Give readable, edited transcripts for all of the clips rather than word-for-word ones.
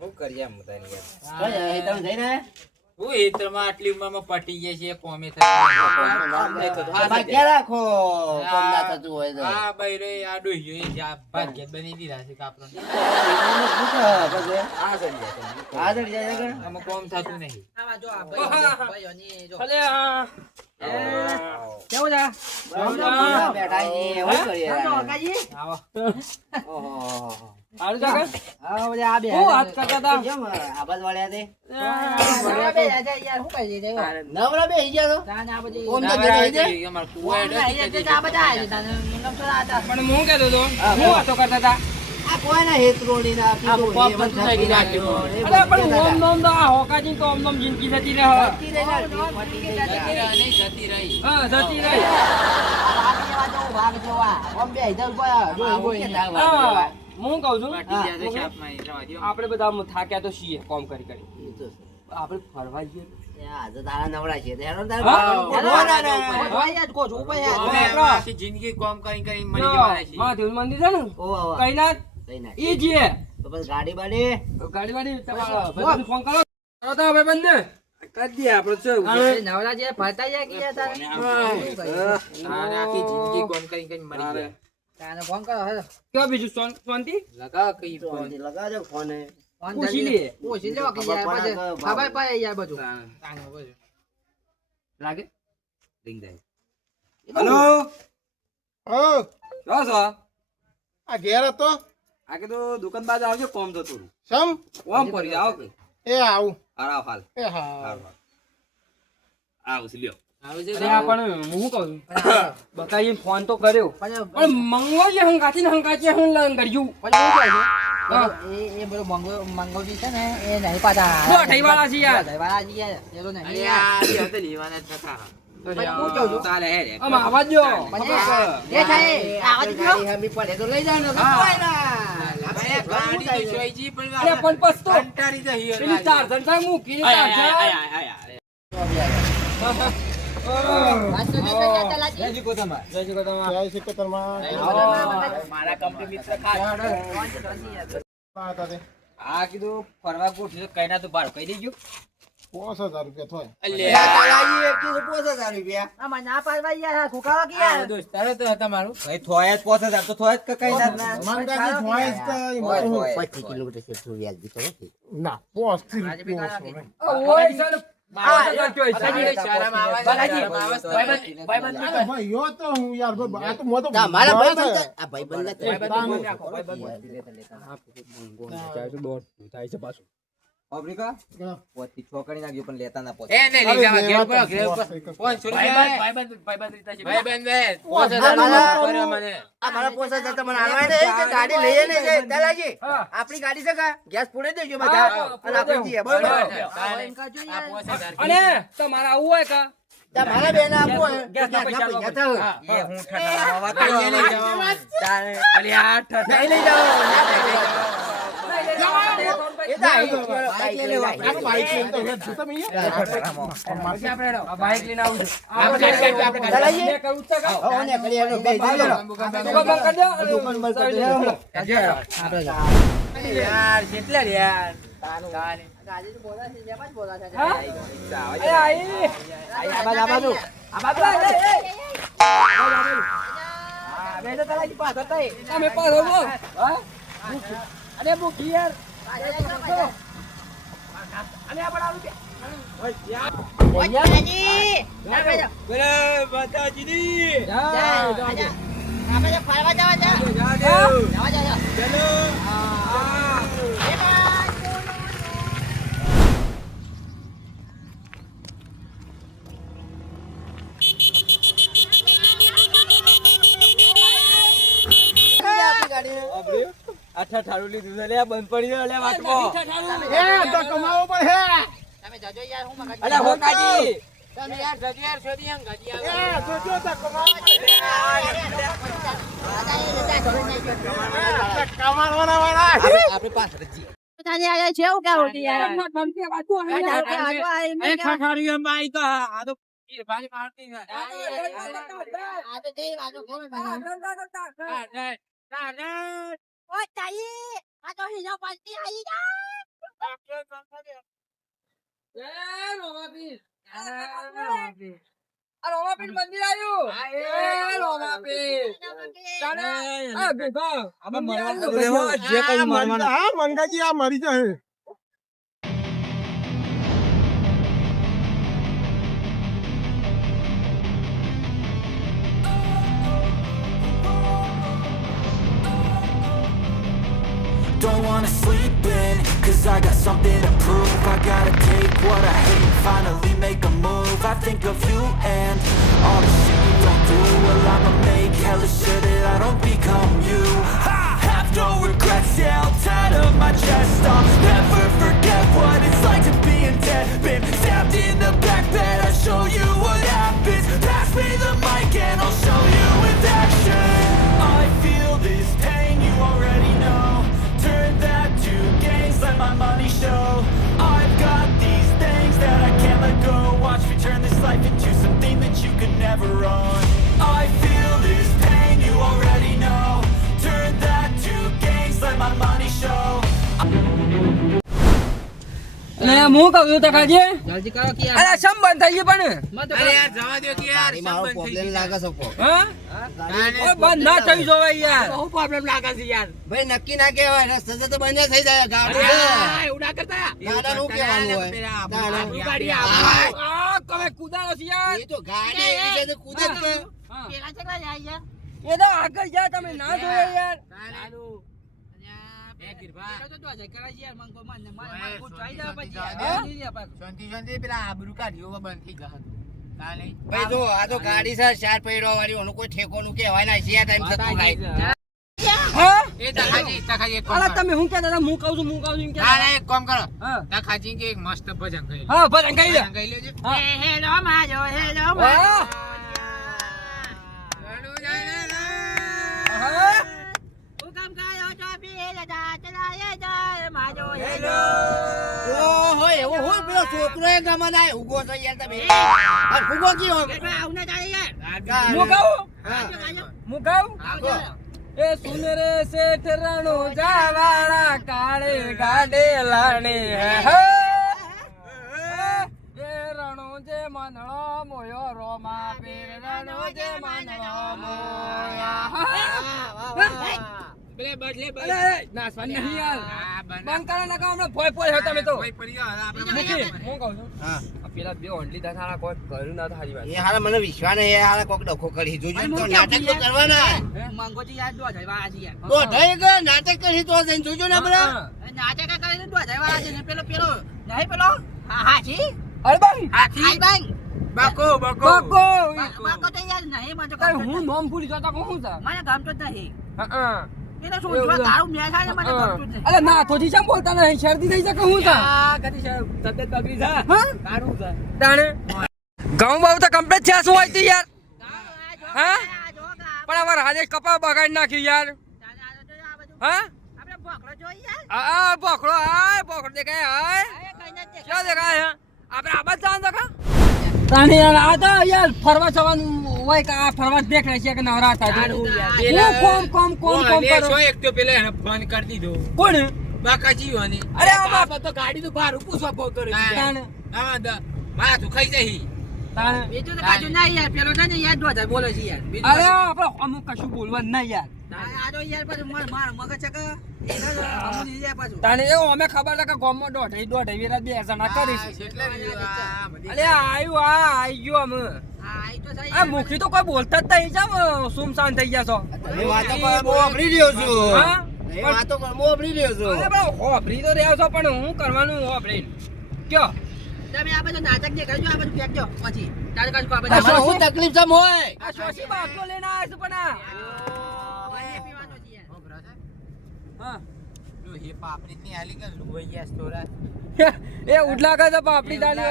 હું કરીએ એમ તારી યાર. તમે જઈને હું હેતરમાં આટલી ઉંમરમાં પટી જાય છે કોમે ક્યાં રાખો કોમ ના થતું હોય તો હા ભાઈ રે આ ડોહ્યો એ જા ભાગ્ય બની દીધા છે કાપરો પછી આ સડી જાય આગળ જાય આગળ આમાં કોમ થતું નહીં આમાં જો આ ભાઈઓની જો. અલે આ કેવું છે બેઠા છીએ શું કરીએ સમજો, કાકાજી? આવો ઓહો હારું છે કાકા? હા, બધા આ બે હું વાત કરતા હતા કેમ આબાદ વાળ્યા તે નવરા બે રાજા યાર, શું કરી દે નવરા બે ગયા તો તાને આ બધી ઓમ તો જોઈ દે અમાર કુવા અહીંયા જે આ બધા આવ્યા છે, તાને એમનેમ થોડા હતા. પણ હું કહેતો હતો હું વાતો કરતા હતા આ કોઈના હેતરોડી ના આ કોપ થતું નહીં રાખ્યું. અરે પણ ઓમ નોમ તો આ હોકાજી તો ઓમ નોમ જિંદગી જતી રહે જતી રહી જતી રહી હા જતી રહી ભાગ જોવા ઓમ બે હજાર રૂપિયા જોઈ બોઈ ને. હા હું કહું છું પટી ગયા છે શાપમાં એ જવા દ્યો. આપણે બધા આમ થાક્યા તો છીએ કોમ કરી કરી આપણે ફરવા જઈએ આજે તારા નવરા છે તે હેરો હા. તારા ભાઈ યાર, કોચ ઉપર યાર. અમે એમાં આખી જિંદગી કોમ કરી કરી મરી જવાના છીએ. મહાદેવ મંદિર છે ને ઓવા કઈનાથ કઈ ના ઈ જઈએ તો બસ ગાડી બાડી ગાડી વાડી તમારા ભાઈબંધને ફોન કરો કરો તો ભાઈબંધને કરી દઈએ આપણે શું એ નવરા જે ફરતા જાય કે યાર તારે. અને આખી જિંદગી કોમ કરી કરી મરી ગયા. તાને ફોન કરો હે. કેવા બીજું શાંતિ લગાવ કઈ ફોન. ફોન લગાજો ફોન ફોન પૂછી જલ્દી. લઈએ. પૂછી લો કે યાર પછી ખબર પડે યાર બધું. તાને બધું. લાગે રિંગ જાય. હેલો ઓ જો છો આ ઘેર હતો આ કીધું દુકાન બાજુ આવજો કોમ તો થોડું સમ કોમ કરી આવો કે એ આવું આરાવ હાલ એ હા આવ છે લ્યો આવે છે અરે આ પણ હું શું કહું બકાઈ ફોન તો કર્યો પછી પણ મંગવા જે હંગાતી ને હંગાતી હું લંગ કર્યું પછી શું કહે છે? હા. એ બધું મંગોજી છે ને એ નહીં પાછા. બહુ ઠઈવાળા છે યાર. ઠઈવાળા છે યાર. એ તો નહીં અરે યાર. આ બી હતા લેવાના જ નતા. પછી હું કહું છું. તારે હે રે. આમ આવાજ જો પછી એ થાય આવાજ ગયો. ગાડી હમી પડે તો લઈ જાવ ને હા. અરે ગાડી તો જોઈજી પણ અરે પણ પસ્તો કંટાળી જઈ હે પેલી ચાર જણ મૂકી ચાર વાત તો નહીં કરી યાર, તલાજી. જય શ્રી ગોતમ જય શ્રી કૃષ્ણમાં મારા કંપની મિત્ર ખાસ હતા તે આ કીધું ફરવા ગોઠવ્યું કઈના તો બાર કહી દેજો 5000 રૂપિયા થોય ચલાવીએ 5000 રૂપિયા આમાં ના પાડવા યાર, ખોખાવા કે યાર. દોસ્ત તારે તો હતા મારું ભાઈ થોયા જ 5000 તો થોયા જ કઈ ના મંગાજી ચોઈસ તો એમાં હું 25 કિલોમીટર જેટલું વ્યાજ બી કરે છે ના 50 રૂપિયા ઓય સર અરે ભાઈ યો તો હું યાર ભાઈ આ તો મો તો મારા ભાઈ બંધ આ ભાઈ બંધ છોકરી નાખ્યું પણ લેતા ના એ ને લઈ જવા ઘેર પર ઘેર પર 500 રૂપિયા ભાઈબંધ બે 5000 કર્યો મને આ મારા પોસા જતા મને આલવા દે કે ગાડી લઈએ ને છે દલાજી આપણી ગાડી છે કા ગેસ પૂરે દેજો બધા અને આપણે જઈએ બરોબર આ યાર. 5000 અને તમારે આવું હોય કા તા મારા બેન આપો ગેસ ના પૈસા પૈસા થાવ એ હું લઈ જવા અલી આ નહીં લઈ જાઓ એ તો આઈ ગયો બાઈક લઈ લેવા આ બાઈક લઈને તો હેડ છું તમે આ બાઈક લઈને આવું છું દલાજી મેં કહ્યું છે કા હો ને કરી એનો બે જઈ લો દુકાન બંધ કરી દો દુકાન બંધ કરી દો યાર કેટલા યાર ગાડી તો બોલા છે, જેમાં જ બોલા છે. હા અરે આઈ આ બાજુ બે તો તલાજી પાછળ થઈ. તમે પાછો બો હા અરે ભૂખી યાર તલાજી, ના બેજો. બોલે માતાજીની જા, જા. આપણે તો ફરવા જવા જા. જવા જા. આઠા ઠારું લીધું છે લે બંધ પડી ગયો લે વાટમાં એ તો કમાવો પણ હે તમે જજો યાર, હું મગજ અરે હો કાજી તમે યાર જગ્યાએ છોડી એમ ગાડી આવે એ જોજો તો કમાવો કમાવાના વાળા આપણે પાછળ જઈએ તાને યાર જેવું કે હોતી યાર. બંધ વાતું આ ઠાઠારી એમ આઈ તો આ તો ભાઈ મારતી તો તે વાતો કોણ ના ઓય તાઈ આ તો હીરો પાલટી આવી જા એ રોમાપીર આ રોમાપીર મંદિર આવ્યું એ રોમાપીર તાને આ બેગા હા મંગાજી આ મરી જાય Don't wanna sleep in, cause I got something to prove. I gotta take what I hate, finally make a move. I think of you and all the shit you don't do. Well, I'ma make hella sure that I don't become you. I have no regrets, yeah, I'll tattle my chest. I'll never forget what it's like to be in debt. Been stabbed in the back bed, I'll show you what happens. Pass me the mic and I'll show you with action. I feel this pain, you already know. Turn that to gains, let my money show. I've got these things that I can't let go. Watch me turn this life into something that you could never own. I feel this pain, you already know. Turn that to gains, let my money show. અને હું કહું છું તકાજી જલ્દી કરો કે અરે સમ બંધ થઈ ગયું પણ અરે યાર જવા દો કે યાર મારો સંબંધ થઈ પ્રોબ્લેમ ગયો. લાગે છે કો હા ઓ બંધ ના થઈ જોવે યાર બહુ પ્રોબ્લેમ લાગે છે યાર. ભાઈ નક્કી ના કહેવાય રસ્તે તો બંધ થઈ જાય ગાડી અરે છે. એવું ના કરતા. દાદાનું કહેવાનું હોય. પેલા દાદા. આપણું ગાડી આ. આપણે. આ તમે કુદાડો છે યાર એ તો ગાડી એવી છે તો કૂદે જ ને. હા. પેલા ચકલા જાય યાર એ તો આગળ જા તમે ના જોયે યાર તારું. એ ગિરભા. તો તો જાય કરાય યાર મંગો મને મારે ઓય, મારું ચાઈ જાય પછી શાંતિ, હા? શાંતિ. શાંતિ શાંતિ પેલા આબરૂ કાઢ્યો બંધ થઈ ગયા હતું. તાલે. ભાઈ જો આ તો ગાડી છે ચાર પૈડો વાળી ઓનું કોઈ ઠેકોનું કહેવાય ના છે આ ટાઈમ થતું થાય. હા એ તખાજી એક કામ અલા કરો. તમે હું કહેતા હતા હું કહું છું એમ ના, ના, કે એક કામ કરો. હા તખાજી કે એક મસ્ત ભજન ગાઈ લો. હા ભજન ગાઈ લે ભજન ગાઈ લેજો. હા. હેલો માજો હેલો વાહ. ઘણું જાય ને. હા હુકમ કાયો તો પીલે જા ચલાય જાય માજો હેલો ઓહો એવો હોય પેલો છોકરો એ ગમન આય ઉગો છે યાર તમે અરે ઉગો કયો બેટા આવું ના જાય યાર હું કહું હા. હું કહું આગો. એ સુનરે શેઠ રણો જાવાળા કાળે ગાડે લાણે હે એ રણો જે મનળો મોયો રોમા પીર રણો જે મનળો મોયા પેલે બદલે બદલે. અરે નાસવાની નહીં યાર હા, બના. બંધ કરો નકા હમણાં ભોય ભોય હો તમે તો કોઈ પડી ગયો, હવે આપણે મૂકી હું કહું છું હા આ પેલા બે ઓંડલી દા થાળા કોઈ કર્યું ના થારી વાત એ હારા મને વિશ્વાસ નહીં એ હારા કોક ડખો કરી જોજો તો નાટક તો કરવાના મંગો થી યાર દો જાય વાજી યાર તો થઈ ગયો નાટક કરી તો જઈને જોજો ને બરા નાટક કરીને દો જાય વાજી ને પેલો નહીં પેલો હા હા જી અરે બંધ હાઈ બાંગ બકો બકો બકો બાકો તો યાર નહીં મને તો કઈ ગમતો હું જ નોમ ભૂલી જતા કહું છું નહીં. મને ગમતો જ નહીં હા પેલો શું જો તારું મેં થાય ને મને ગમતું જ નહીં અલે ના તો જી શેમ બોલતા નહીં શરદી થઈ જાય કહું છું આ કદી સાહેબ તબિયત બગડી છે. હા તારું છે. તાણે ગાઉં બાઉ તો કમ્પ્લીટ છે શું હોય તી યાર હા? પણ અમાર હાજે કપા બગાડી નાખ્યું યાર હા આપણે ભોકડો જોઈ યાર આ બોખડો હાય બોખડો દેખાય હાય હવે કઈ નથી ક્યાં દેખાય હે આપણે આબાદ જવાનું દેખા તાણી યાર આ તો યાર ફરવા જવાનું હોય કે આ ફરવા જ દેખાય છે કે નવરા હતા તારું યાર. હું કોમ ઓલે કરો સો એક તો પેલા એને ફોન કરી દીધો કોણ બાકાજી હોની. અરે આમાં તો ગાડીનું ભાડું પૂછવા બહુ કર્યું છે. તાણે આમાં માથું ખાઈ જઈ. તાણે બીજું તો કાજુ ના યાર પેલો છે ને યાર દો જાય બોલે છે યાર બીજું અરે આપણે અમુક કશું બોલવાનું નહીં યાર આ તો યાર પાછું માર મગજ છે કે અમુક યાર પાછું તાણે એવું અમે ખબર છે કે ગામમાં દોઢ વેરા બે જણા કરીશ એટલે રહ્યું આ બધી. અલે આયુ આ આઈ ગયો અમે હા આ તો સહી આ મુખી તો કોઈ બોલતા જ નહીં જામ સુમસાન થઈ ગયા છો એ વાતો પર હું આપણી રહ્યો છું હા? એ વાતો પર હું આપણી રહ્યો છું અરે બા હોભરી તો રહ્યા છો પણ હું કરવાનું હોભરી કયો તમે આ બધું નાટક જે કરજો આ બધું ફેંકજો પછી તારે કાજુ આ તમારે બધું શું તકલીફ છે મોય આ શોશી બાટલો લઈને આવ્યા છું પણ પાણી પીવાનો છે યાર ખબર છે? હા લોહી પાપડી ની આલી કે લોહી ગયા સ્ટોરા. એ ઉડલા કા તો આપણી દાલી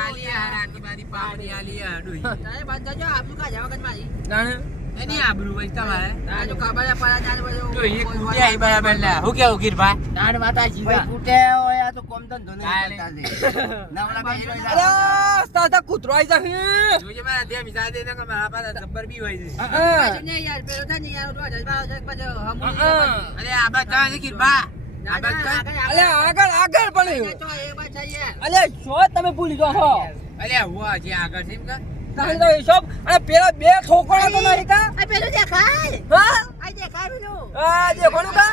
આલી યાર આટલી બધી પાપડી આલી યાર ડોહી. તારે બંધ કરજો આપણું કા જવા કદ મારી જાણે એની આબરૂ હોય તમારે આ જો કાબાજા પાયા જાને બધું. જો એક કુટી આઈ બરાબર ના હું કેવું ગીરભા દાડ માતાજી ભાઈ ફૂટે હોય આ તો કોમ ધંધો નહીં કાલે. કરતા છે. નવરા બેસી રહી અરે તાતા કૂતરો આઈ જા જોજે મારા દે મિસા દે ને કે મારા પાસે જબ્બર બી હોય છે પાછું નહીં યાર પેલો થાય ને યાર તો જજબા પછી હમું અરે આ બાદ કા છે ગીરભા આ બાદ કા અલે આગળ આગળ પણ તો એ બાછા યાર અલે શો તમે ભૂલી જાઓ હો અરે હુઆ જે આગળ છે એમ કા તારે તો હિસાબ અને પેલા બે ઠોકરા તો નહીં કા આ પેલું દેખાય હા આ દેખાય પેલું આ જે કોનું કા